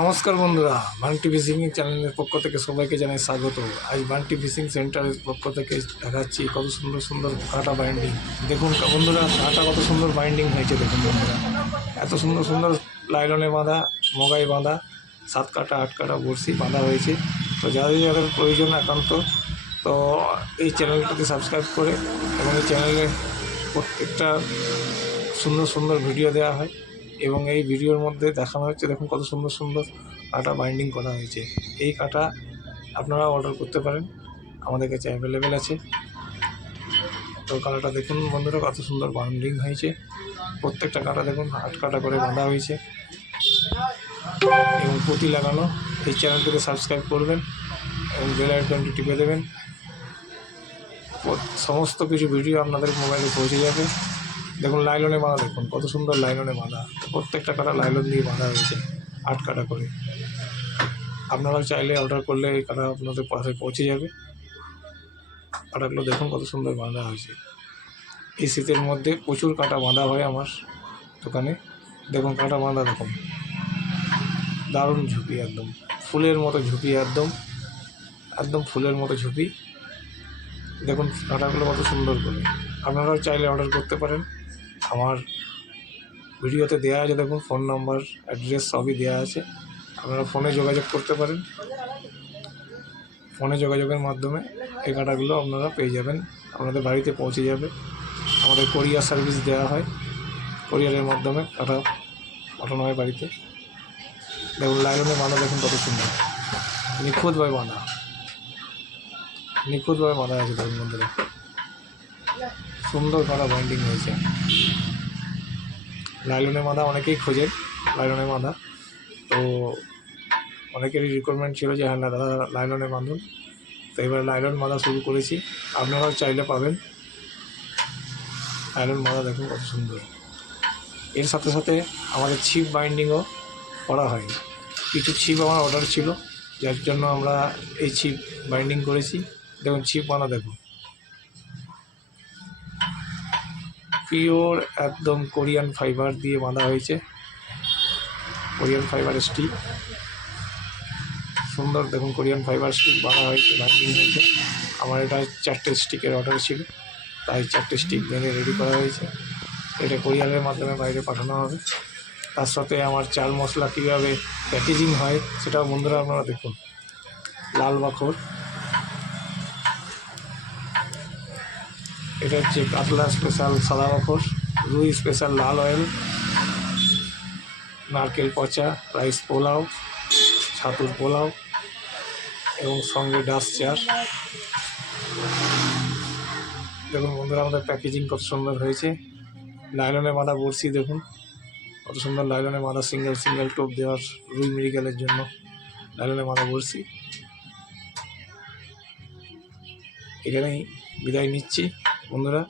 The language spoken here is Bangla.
নমস্কার বন্ধুরা, বান্টি ফিশিং চ্যানেলের পক্ষ থেকে সবাইকে জানাই স্বাগত। আজ বান্টি ফিশিং সেন্টারের পক্ষ থেকে দেখাচ্ছি কত সুন্দর সুন্দর কাঁটা বাইন্ডিং। দেখুন বন্ধুরা, কাঁটা কত সুন্দর বাইন্ডিং হয়েছে। দেখুন বন্ধুরা, এত সুন্দর সুন্দর লাইলনে বাঁধা, মগাই বাঁধা, 7 কাটা 8 কাটা বড়শি বাঁধা হয়েছে। তো যাদের যাদের প্রয়োজন একান্ত, তো এই চ্যানেলটাকে সাবস্ক্রাইব করে, এবং এই চ্যানেলে প্রত্যেকটা সুন্দর সুন্দর ভিডিও দেওয়া হয়, এবং এই ভিডিওর মধ্যে দেখানো হচ্ছে দেখুন কত সুন্দর সুন্দর কাঁটা বাইন্ডিং করা হয়েছে। এই কাঁটা আপনারা অর্ডার করতে পারেন, আমাদের কাছে অ্যাভেলেবেল আছে। তো কাঁটাটা দেখুন বন্ধুরা, কত সুন্দর বাইন্ডিং হয়েছে। প্রত্যেকটা কাঁটা দেখুন 8 কাটা করে বাঁধা হয়েছে এবং পুঁতি লাগানো। এই চ্যানেলটিকে সাবস্ক্রাইব করবেন এবং বেল আইকনটি টিপে দেবেন। সমস্ত কিছু ভিডিও আপনাদের মোবাইলে পৌঁছে যাবে। দেখুন লাইলনে বাঁধা, দেখুন কত সুন্দর লাইলনে বাঁধা। প্রত্যেকটা কাটা লাইলন দিয়ে বাঁধা হয়েছে 8 কাটা করে। আপনারাও চাইলে অর্ডার করলে এই কাটা আপনাদের পাশে পৌঁছে যাবে। কাটাগুলো দেখুন কত সুন্দর বাঁধা হয়েছে। এই শীতের মধ্যে প্রচুর কাটা বাঁধা হয় আমার দোকানে। দেখুন কাটা বাঁধা, দেখুন দারুণ ঝুঁকি, একদম ফুলের মতো ঝুঁকি, একদম একদম ফুলের মতো ঝুঁকি। দেখুন কাটাগুলো কত সুন্দর করে। আপনারাও চাইলে অর্ডার করতে পারেন। আমার ভিডিওতে দেওয়া আছে, দেখুন ফোন নাম্বার, অ্যাড্রেস সবই দেওয়া আছে। আপনারা ফোনে যোগাযোগ করতে পারেন। ফোনে যোগাযোগের মাধ্যমে এই কাঁটাগুলো আপনারা পেয়ে যাবেন, আপনাদের বাড়িতে পৌঁছে যাবে। আমাদের কোরিয়ার সার্ভিস দেওয়া হয়, কোরিয়ারের মাধ্যমে কাঁটা পাঠানো হয় বাড়িতে। দেখুন লাইলনে বাঁধা, দেখুন কত সুন্দর নিখুঁতভাবে বাঁধা, নিখুঁতভাবে বাঁধা আছে। দেখুন বন্ধুরা, সুন্দর কাঁটা বাইন্ডিং হয়েছে। লাইলনে বাঁধা অনেকেই খোঁজে, লাইলনে বাঁধা। তো অনেকেরই রিকোয়ারমেন্ট ছিল যে হ্যাঁ দাদা লাইলনে বাঁধুন। তো এবার লাইলন বাঁধা শুরু করেছি, আপনারাও চাইলে পাবেন। লাইলন বাঁধা দেখুন কত সুন্দর। এর সাথে সাথে আমাদের ছিপ বাইন্ডিংও করা হয়। কিছু ছিপ আমার অর্ডার ছিল, যার জন্য আমরা এই ছিপ বাইন্ডিং করেছি। দেখুন ছিপ বাঁধা, দেখুন পিওর একদম কোরিয়ান ফাইবার দিয়ে বাঁধা হয়েছে। কোরিয়ান ফাইবার স্টিক, সুন্দর দেখুন কোরিয়ান ফাইবার স্টিক বাঁধা হয়েছে, বাইন্ডিং হয়েছে। আমার এটা 4টে স্টিকের অর্ডার ছিল, তাই 4টে স্টিক ভেঙে রেডি করা হয়েছে। এটা কোরিয়ারের মাধ্যমে বাইরে পাঠানো হবে। তার সাথে আমার চাল মশলা কীভাবে প্যাকেজিং হয় সেটাও বন্ধুরা আপনারা দেখুন। লাল বাখর, এটা হচ্ছে কাতলা স্পেশাল সাদা বাখর, রুই স্পেশাল লাল অয়েল, নারকেল পচা, রাইস পোলাও, ছাতুর পোলাও এবং সঙ্গে ডাস চার। দেখুন বন্ধুরা, আমাদের প্যাকেজিং কত সুন্দর হয়েছে। লাইলনে বাঁধা বড়শি দেখুন কত সুন্দর, লাইলনে বাঁধা সিঙ্গেল সিঙ্গেল টোপ দেওয়ার রুই মেডিকেলের জন্য লাইলনে বাঁধা বড়শি। এখানেই বিদায় নিচ্ছি বন্ধুরা।